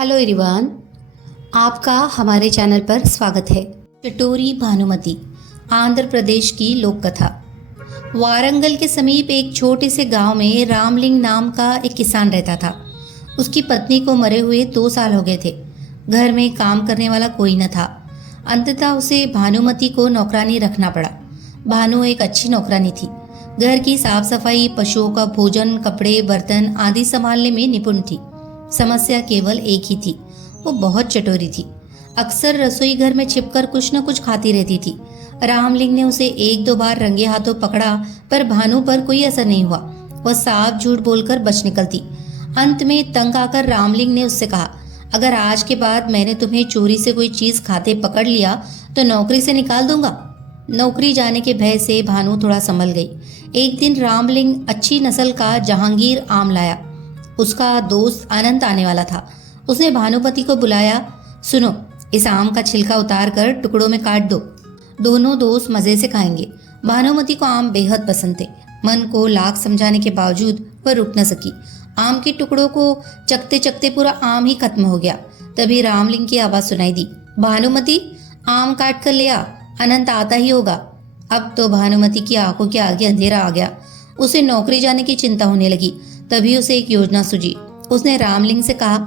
Hello everyone, आपका हमारे channel पर स्वागत है। चटोरी भानुमति आंध्र प्रदेश की लोक कथा। वारंगल के समीप एक छोटे से गांव में रामलिंग नाम का एक किसान रहता था। उसकी पत्नी को मरे हुए 2 साल हो गए थे। घर में काम करने वाला कोई न था। अंततः उसे भानुमति को नौकरानी रखना पड़ा। भानु एक अच्छी नौकरानी थी। घर की साफ सफाई, पशुओं का भोजन, कपड़े, बर्तन आदि संभालने में निपुण थी। समस्या केवल एक ही थी, वो बहुत चटोरी थी। अक्सर रसोई घर में छिपकर कुछ न कुछ खाती रहती थी। रामलिंग ने उसे 1-2 बार रंगे हाथों पकड़ा, पर भानु पर कोई असर नहीं हुआ। वह साफ झूठ बोलकर बच निकलती। अंत में तंग आकर रामलिंग ने उससे कहा, अगर आज के बाद मैंने तुम्हें चोरी से कोई चीज खाते पकड़ लिया तो नौकरी से निकाल दूंगा। नौकरी जाने के भय से भानु थोड़ा संभल गई। एक दिन रामलिंग अच्छी नस्ल का जहांगीर आम लाया। उसका दोस्त अनंत आने वाला था। उसने भानुमति को बुलाया, सुनो, इस आम का छिलका उतार कर टुकड़ों में काट दो। दोनों दोस्त मजे से खाएंगे। भानुमति को आम बेहद पसंद थे। मन को लाख समझाने के बावजूद वह रुक न सकी। आम के टुकड़ों को चकते चकते पूरा आम ही खत्म हो गया। तभी रामलिंग की आवाज सुनाई दी, भानुमति, आम काट कर ले आ, अनंत आता ही होगा। अब तो भानुमति की आंखों के आगे अंधेरा आ गया। उसे नौकरी जाने की चिंता होने लगी। तभी उसे एक योजना सूझी। उसने रामलिंग से कहा,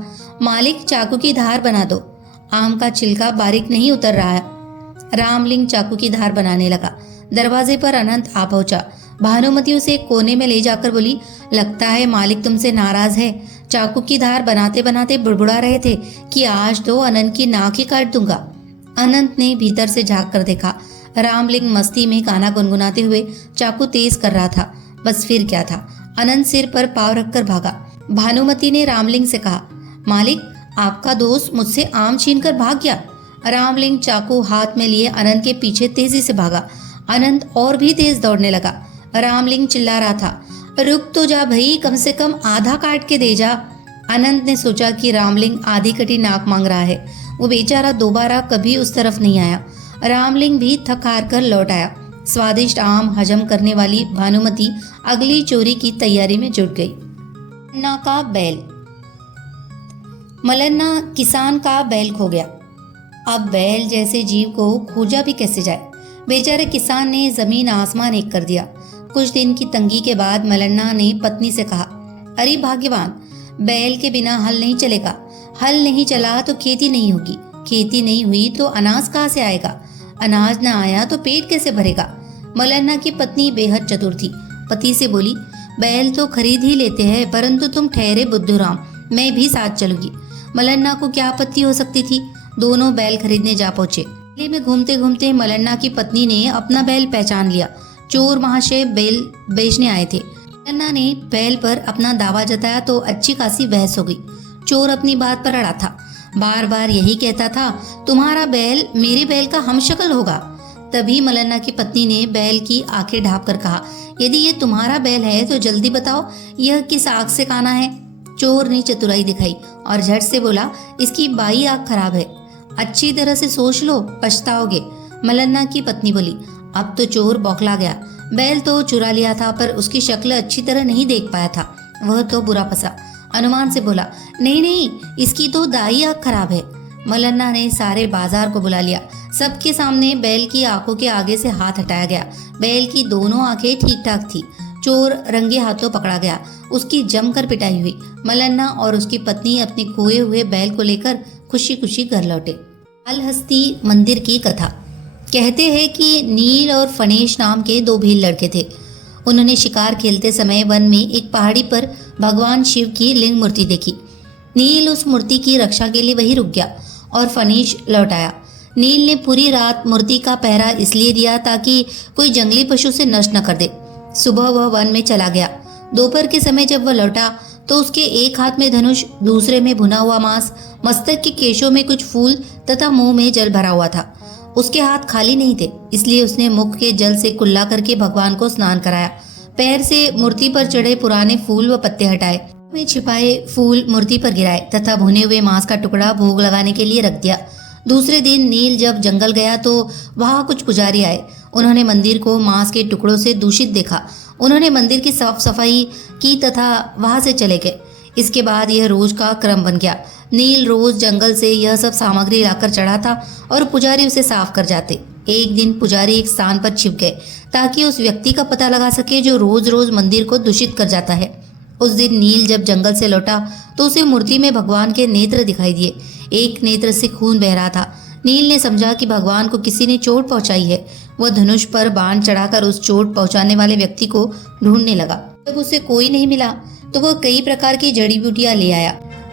मालिक, चाकू की धार बना दो, आम का छिलका बारीक नहीं उतर रहा है। रामलिंग चाकू की धार बनाने लगा। दरवाजे पर अनंत आ पहुंचा। भानुमति उसे एक कोने में ले जाकर बोली, लगता है मालिक तुमसे नाराज है। चाकू की धार बनाते बनाते बुड़बुड़ा रहे थे कि आज तो अनंत की नाक ही काट दूंगा। अनंत ने भीतर से झांक कर देखा। रामलिंग मस्ती में गाना गुनगुनाते हुए चाकू तेज कर रहा था। बस फिर क्या था, अनंत सिर पर पाव रखकर भागा। भानुमति ने रामलिंग से कहा, मालिक, आपका दोस्त मुझसे आम छीनकर भाग गया। रामलिंग चाकू हाथ में लिए अनंत के पीछे तेजी से भागा। अनंत और भी तेज दौड़ने लगा। रामलिंग चिल्ला रहा था, रुक तो जा भई, कम से कम आधा काट के दे जा। अनंत ने सोचा कि रामलिंग आधी कटी नाक मांग रहा है। वो बेचारा दोबारा कभी उस तरफ नहीं आया। रामलिंग भी थक हार कर लौट आया। स्वादिष्ट आम हजम करने वाली भानुमति अगली चोरी की तैयारी में जुट गई। मलन्ना का बैल। मलन्ना किसान का बैल खो गया। अब बैल जैसे जीव को खोजा भी कैसे जाए। बेचारे किसान ने जमीन आसमान एक कर दिया। कुछ दिन की तंगी के बाद मलन्ना ने पत्नी से कहा, अरे भाग्यवान, बैल के बिना हल नहीं चलेगा। हल नहीं चला तो खेती नहीं होगी। खेती नहीं हुई तो अनाज कहाँ से आएगा। अनाज न आया तो पेट कैसे भरेगा। मलन्ना की पत्नी बेहद चतुर थी। पति से बोली, बैल तो खरीद ही लेते हैं, परंतु तुम ठहरे बुद्धूराम, मैं भी साथ चलूंगी। मलन्ना को क्या आपत्ति हो सकती थी। दोनों बैल खरीदने जा पहुंचे। मेले में घूमते घूमते मलन्ना की पत्नी ने अपना बैल पहचान लिया। चोर महाशय बैल बेचने आए थे। मलन्ना ने बैल पर अपना दावा जताया तो अच्छी खासी बहस हो गई। चोर अपनी बात पर अड़ा था। बार बार यही कहता था, तुम्हारा बैल मेरे बैल का हमशक्ल होगा। तभी मलन्ना की पत्नी ने बैल की आंखें ढांप कर कहा, यदि ये तुम्हारा बैल है तो जल्दी बताओ, यह किस आग से काना है। चोर ने चतुराई दिखाई और झट से बोला, इसकी बाई आग खराब है, अच्छी तरह से सोच लो, पछताओगे। मलन्ना की पत्नी बोली। अब तो चोर बौखला गया। बैल तो चुरा लिया था, पर उसकी शक्ल अच्छी तरह नहीं देख पाया था। वह तो बुरा फंसा। अनुमान से बोला, नहीं नहीं, इसकी तो दाई आंख खराब है। मलन्ना ने सारे बाजार को बुला लिया। सबके सामने बैल की आंखों के आगे से हाथ हटाया गया। बैल की दोनों आंखें ठीक ठाक थी। चोर रंगे हाथों पकड़ा गया। उसकी जमकर पिटाई हुई। मलन्ना और उसकी पत्नी अपने खोए हुए बैल को लेकर खुशी खुशी घर लौटे। कालहस्ती मंदिर की कथा। कहते हैं कि नील और फणेश नाम के 2 भील लड़के थे। उन्होंने शिकार खेलते समय वन में एक पहाड़ी पर भगवान शिव की लिंग मूर्ति देखी। नील उस मूर्ति की रक्षा के लिए वहीं रुक गया और फणीश लौट आया। नील ने पूरी रात मूर्ति का पहरा इसलिए दिया ताकि कोई जंगली पशु से नष्ट न कर दे। सुबह वह वन में चला गया। दोपहर के समय जब वह लौटा तो उसके एक हाथ में धनुष, दूसरे में भुना हुआ मांस, मस्तक के केशों में कुछ फूल तथा मुंह में जल भरा हुआ था। उसके हाथ खाली नहीं थे, इसलिए उसने मुख के जल से कुल्ला करके भगवान को स्नान कराया। पैर से मूर्ति पर चढ़े पुराने फूल व पत्ते हटाए, में छिपाए फूल मूर्ति पर गिराए तथा भुने हुए मांस का टुकड़ा भोग लगाने के लिए रख दिया। दूसरे दिन नील जब जंगल गया तो वहां कुछ पुजारी आए। उन्होंने मंदिर को मांस के टुकड़ों से दूषित देखा। उन्होंने मंदिर की साफ सफाई की तथा वहां से चले गए। इसके बाद यह रोज का क्रम बन गया। नील रोज जंगल से यह सब सामग्री लाकर चढ़ाता और पुजारी उसे साफ कर जाते। एक दिन पुजारी एक स्थान पर छिप गए ताकि उस व्यक्ति का पता लगा सके जो रोज रोज मंदिर को दूषित कर जाता है। उस दिन नील जब जंगल से लौटा तो उसे मूर्ति में भगवान के नेत्र दिखाई दिए। एक नेत्र से खून बह रहा था। नील ने समझा कि भगवान को किसी ने चोट पहुंचाई है। वह धनुष पर बाण चढ़ाकर उस चोट पहुंचाने वाले व्यक्ति को ढूंढने लगा। जब उसे कोई नहीं मिला तो वह कई प्रकार की जड़ी बूटियां ले आया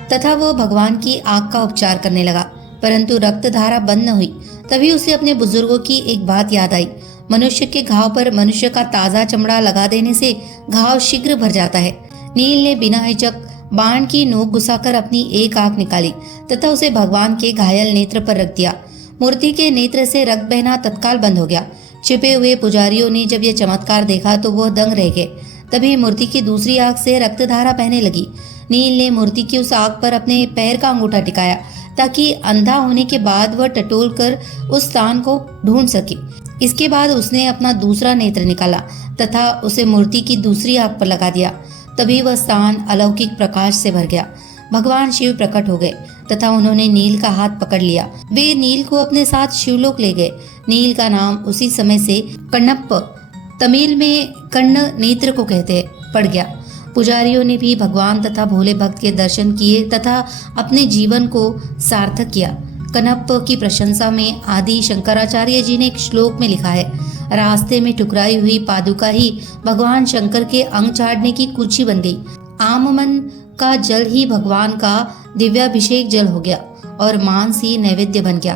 तथा वह भगवान की आग का उपचार करने लगा, परंतु रक्त धारा बंद न हुई। तभी उसे अपने बुजुर्गों की एक बात याद आई। मनुष्य के घाव पर मनुष्य का ताजा चमड़ा लगा देने से घाव शीघ्र भर जाता है। नील ने बिना हिचक बाण की नोक घुसाकर अपनी एक आंख निकाली तथा उसे भगवान के घायल नेत्र पर रख दिया। मूर्ति के नेत्र से रक्त बहना तत्काल बंद हो गया। छिपे हुए पुजारियों ने जब यह चमत्कार देखा तो वह दंग रह गए। तभी मूर्ति की दूसरी आंख से रक्तधारा बहने लगी। नील ने मूर्ति की उस आंख पर अपने पैर का अंगूठा टिकाया ताकि अंधा होने के बाद वह टटोल कर उस स्थान को ढूंढ सके। इसके बाद उसने अपना दूसरा नेत्र निकाला तथा उसे मूर्ति की दूसरी आंख पर लगा दिया। तभी वह स्थान अलौकिक प्रकाश से भर गया। भगवान शिव प्रकट हो गए तथा उन्होंने नील का हाथ पकड़ लिया। वे नील को अपने साथ शिवलोक ले गए। नील का नाम उसी समय से कण्णप्प, तमिल में कर्ण नेत्र को कहते हैं, पड़ गया। पुजारियों ने भी भगवान तथा भोले भक्त के दर्शन किए तथा अपने जीवन को सार्थक किया। कण्णप्प की प्रशंसा में आदि शंकराचार्य जी ने एक श्लोक में लिखा है, रास्ते में ठुकराई हुई पादुका ही भगवान शंकर के अंग झाड़ने की कुर्सी बन गई। आममन का जल ही भगवान का दिव्याभिषेक जल हो गया और मांस ही नैवेद्य बन गया।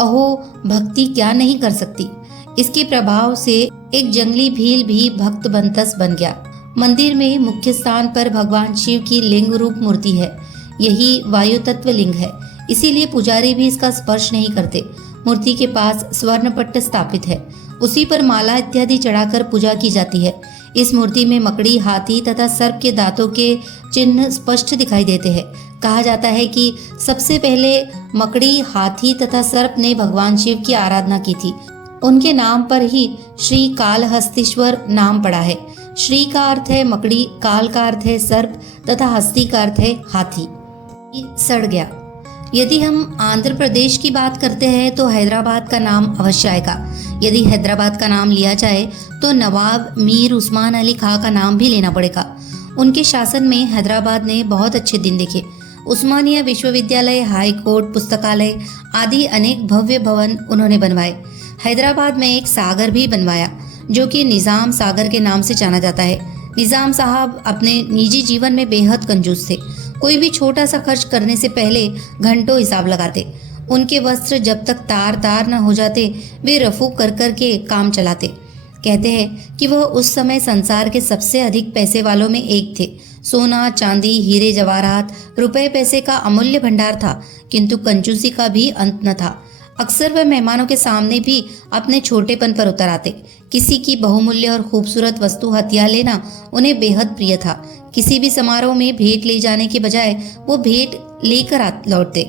अहो, भक्ति क्या नहीं कर सकती। इसके प्रभाव से एक जंगली भील भी भक्त बंतस बन गया। मंदिर में मुख्य स्थान पर भगवान शिव की लिंग रूप मूर्ति है। यही वायु तत्व लिंग है, इसीलिए पुजारी भी इसका स्पर्श नहीं करते। मूर्ति के पास स्वर्ण पट्ट स्थापित है, उसी पर माला इत्यादि चढ़ाकर पूजा की जाती है। इस मूर्ति में मकड़ी, हाथी तथा सर्प के दांतों के चिन्ह स्पष्ट दिखाई देते हैं। कहा जाता है कि सबसे पहले मकड़ी, हाथी तथा सर्प ने भगवान शिव की आराधना की थी। उनके नाम पर ही श्री कालहस्तीश्वर नाम पड़ा है। श्री का अर्थ है मकड़ी, काल का अर्थ है सर्प तथा हस्ती का अर्थ है हाथी। सड़ गया। यदि हम आंध्र प्रदेश की बात करते हैं तो हैदराबाद का नाम अवश्य आएगा। यदि हैदराबाद का नाम लिया जाए तो नवाब मीर उस्मान अली खां का नाम भी लेना पड़ेगा। उनके शासन में हैदराबाद ने बहुत अच्छे दिन देखे। उस्मानिया विश्वविद्यालय, हाई कोर्ट, पुस्तकालय आदि अनेक भव्य भवन उन्होंने बनवाए। हैदराबाद में एक सागर भी बनवाया जो कि निज़ाम सागर के नाम से जाना जाता है। निज़ाम साहब अपने निजी जीवन में बेहद कंजूस थे। कोई भी छोटा सा खर्च करने से पहले घंटों हिसाब लगाते। उनके वस्त्र जब तक तार तार न हो जाते वे रफू कर कर के काम चलाते। कहते हैं कि वह उस समय संसार के सबसे अधिक पैसे वालों में एक थे। सोना, चांदी, हीरे जवाहरात, रुपए पैसे का अमूल्य भंडार था, किंतु कंजूसी का भी अंत न था। अक्सर वह मेहमानों के सामने भी अपने छोटेपन पर उतर आते। किसी की बहुमूल्य और खूबसूरत वस्तु हथिया लेना उन्हें बेहद प्रिय था। किसी भी समारोह में भेंट ले जाने के बजाय वो भेंट लेकर लौटते।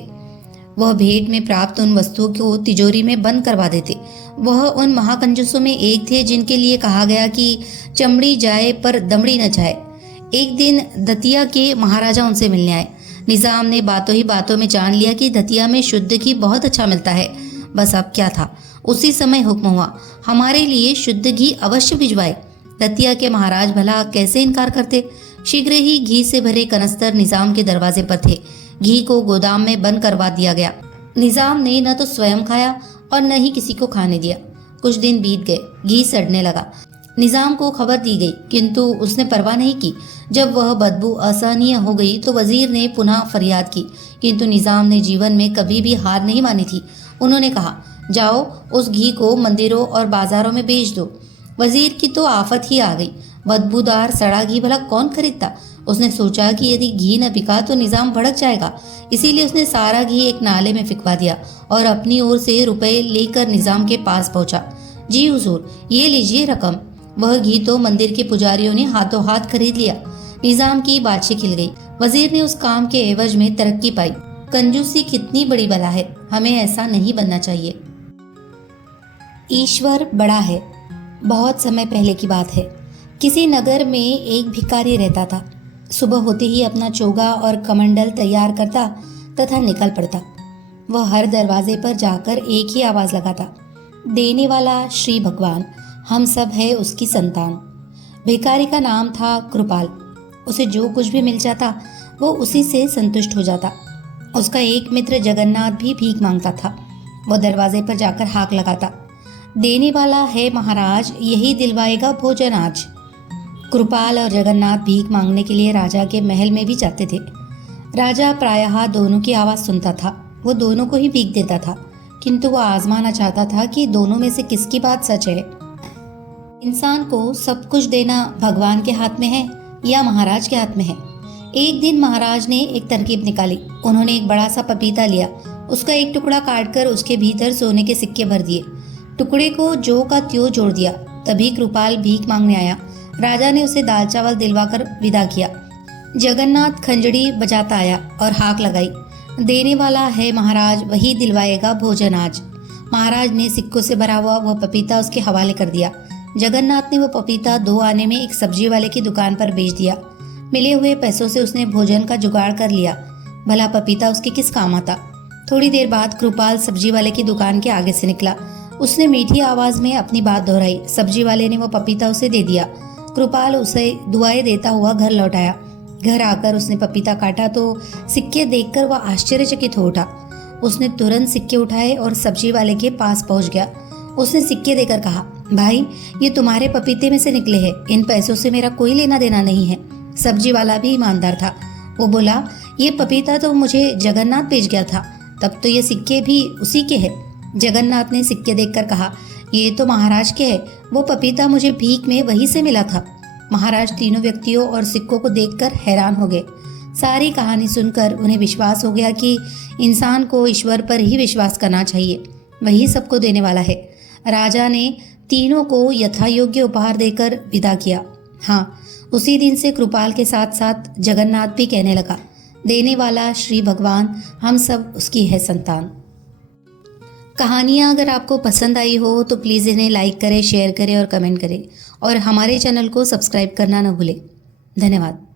वह भेंट में प्राप्त उन वस्तुओं को तिजोरी में बंद करवा देते। वह उन महाकंजूसों में एक थे जिनके लिए कहा गया कि चमड़ी जाए पर दमड़ी न जाए। एक दिन दतिया के महाराजा उनसे मिलने आए। निजाम ने बातों ही बातों में जान लिया कि दतिया में शुद्ध घी बहुत अच्छा मिलता है। बस अब क्या था, उसी समय हुक्म हुआ, हमारे लिए शुद्ध घी अवश्य भिजवाए। दतिया के महाराज भला कैसे इनकार करते। शीघ्र ही घी से भरे कनस्तर निजाम के दरवाजे पर थे। घी को गोदाम में बंद करवा दिया गया। निजाम ने न तो स्वयं खाया और न ही किसी को खाने दिया। कुछ दिन बीत गए, घी सड़ने लगा। निजाम को खबर दी गई, किंतु उसने परवाह नहीं की। जब वह बदबू असहनीय हो गई तो वजीर ने पुनः फरियाद की, किंतु निजाम ने जीवन में कभी भी हार नहीं मानी थी। उन्होंने कहा, जाओ उस घी को मंदिरों और बाजारों में बेच दो। वजीर की तो आफत ही आ गई। बदबूदार सड़ा घी भला कौन खरीदता। उसने सोचा कि यदि घी न बिका तो निजाम भड़क जाएगा, इसीलिए उसने सारा घी एक नाले में फिकवा दिया और अपनी ओर से रुपए लेकर निजाम के पास पहुंचा। जी हुजूर, ये लीजिए रकम। वह घी तो मंदिर के पुजारियों ने हाथों हाथ खरीद लिया। निजाम की बातचीत खिल गई। वजीर ने उस काम के एवज में तरक्की पाई। कंजूसी कितनी बड़ी बला है, हमें ऐसा नहीं बनना चाहिए। ईश्वर बड़ा है। बहुत समय पहले की बात है। किसी नगर में एक भिखारी रहता था। सुबह होते ही अपना चोगा और कमंडल तैयार करता तथा निकल पड़ता। वह हर दरवाजे पर जाकर एक ही आवाज लगाता, देने वाला श्री भगवान, हम सब है उसकी संतान। भिखारी का नाम था कृपाल। उसे जो कुछ भी मिल जाता वो उसी से संतुष्ट हो जाता। उसका एक मित्र जगन्नाथ भी भीख मांगता था। वह दरवाजे पर जाकर हाक लगाता, देने वाला है महाराज, यही दिलवाएगा भोजन आज। कृपाल और जगन्नाथ भीख मांगने के लिए राजा के महल में भी जाते थे। राजा प्रायः दोनों की आवाज सुनता था। वो दोनों को ही भीख देता था, किंतु वह आजमाना चाहता था कि दोनों में से किसकी बात सच है। इंसान को सब कुछ देना भगवान के हाथ में है या महाराज के हाथ में है। एक दिन महाराज ने एक तरकीब निकाली। उन्होंने एक बड़ा सा पपीता लिया, उसका एक टुकड़ा काटकर उसके भीतर सोने के सिक्के भर दिए। टुकड़े को जो का त्यों जोड़ दिया। तभी कृपाल भीख मांगने आया। राजा ने उसे दाल चावल दिलवाकर विदा किया। जगन्नाथ खंजड़ी बजाता आया और हाक लगाई, देने वाला है महाराज, वही दिलवाएगा भोजन आज। महाराज ने सिक्कों से भरा हुआ वह पपीता उसके हवाले कर दिया। जगन्नाथ ने वह पपीता 2 आने में एक सब्जी वाले की दुकान पर बेच दिया। मिले हुए पैसों से उसने भोजन का जुगाड़ कर लिया। भला पपीता उसके किस काम आता। थोड़ी देर बाद कृपाल सब्जी वाले की दुकान के आगे से निकला। उसने मीठी आवाज में अपनी बात दोहराई। सब्जी वाले ने वह पपीता उसे दे दिया। कृपाल उसे दुआएं देता हुआ घर लौट आया। घर आकर उसने पपीता काटा तो सिक्के देखकर वह आश्चर्यचकित हो उठा। उसने तुरंत सिक्के उठाए और सब्जी वाले के पास पहुंच गया। उसने सिक्के देकर कहा, भाई, ये तुम्हारे पपीते में से निकले हैं, इन पैसों से मेरा कोई लेना देना नहीं है। सब्जी वाला भी ईमानदार था। वो बोला, ये पपीता तो मुझे जगन्नाथ बेच गया था, तब तो ये सिक्के भी उसी के हैं। जगन्नाथ ने सिक्के देखकर कहा, ये तो महाराज के है, वो पपीता मुझे भीख में वहीं से मिला था। महाराज तीनों व्यक्तियों और सिक्कों को देखकर हैरान हो गए। सारी कहानी सुनकर उन्हें विश्वास हो गया कि इंसान को ईश्वर पर ही विश्वास करना चाहिए, वही सबको देने वाला है। राजा ने तीनों को यथायोग्य उपहार देकर विदा किया। हाँ, उसी दिन से कृपाल के साथ साथ जगन्नाथ भी कहने लगा, देने वाला श्री भगवान, हम सब उसकी है संतान। कहानियाँ अगर आपको पसंद आई हो तो प्लीज़ इन्हें लाइक करें, शेयर करें और कमेंट करें, और हमारे चैनल को सब्सक्राइब करना न भूलें। धन्यवाद।